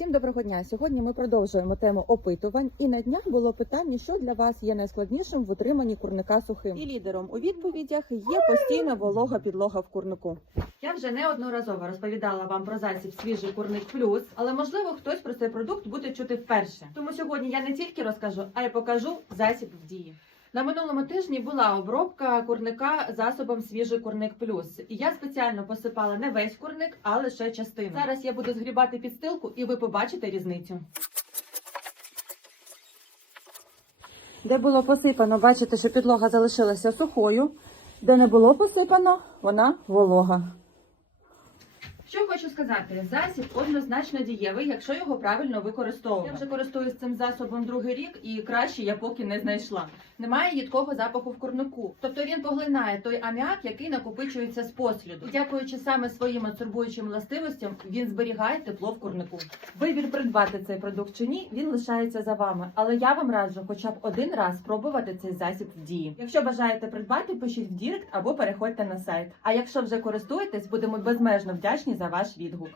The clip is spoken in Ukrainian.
Всім доброго дня. Сьогодні ми продовжуємо тему опитувань. І на днях було питання, що для вас є найскладнішим в утриманні курника сухим. І лідером у відповідях є постійна волога підлога в курнику. Я вже неодноразово розповідала вам про засіб свіжий курник плюс, але можливо хтось про цей продукт буде чути вперше. Тому сьогодні я не тільки розкажу, а й покажу засіб в дії. На минулому тижні була обробка курника засобом свіжий курник плюс. І я спеціально посипала не весь курник, а лише частину. Зараз я буду згрібати підстилку, і ви побачите різницю. Де було посипано, бачите, що підлога залишилася сухою. Де не було посипано, вона волога. Що хочу сказати, засіб однозначно дієвий, якщо його правильно використовувати. Я вже користуюсь цим засобом другий рік, і краще я поки не знайшла. Немає їдкого запаху в курнику. Тобто він поглинає той аміак, який накопичується з посліду. Дякуючи саме своїм адсорбуючим властивостям, він зберігає тепло в курнику. Вибір придбати цей продукт чи ні, він лишається за вами. Але я вам раджу хоча б один раз спробувати цей засіб в дії. Якщо бажаєте придбати, пишіть в Дірект або переходьте на сайт. А якщо вже користуєтесь, будемо безмежно вдячні за ваш відгук.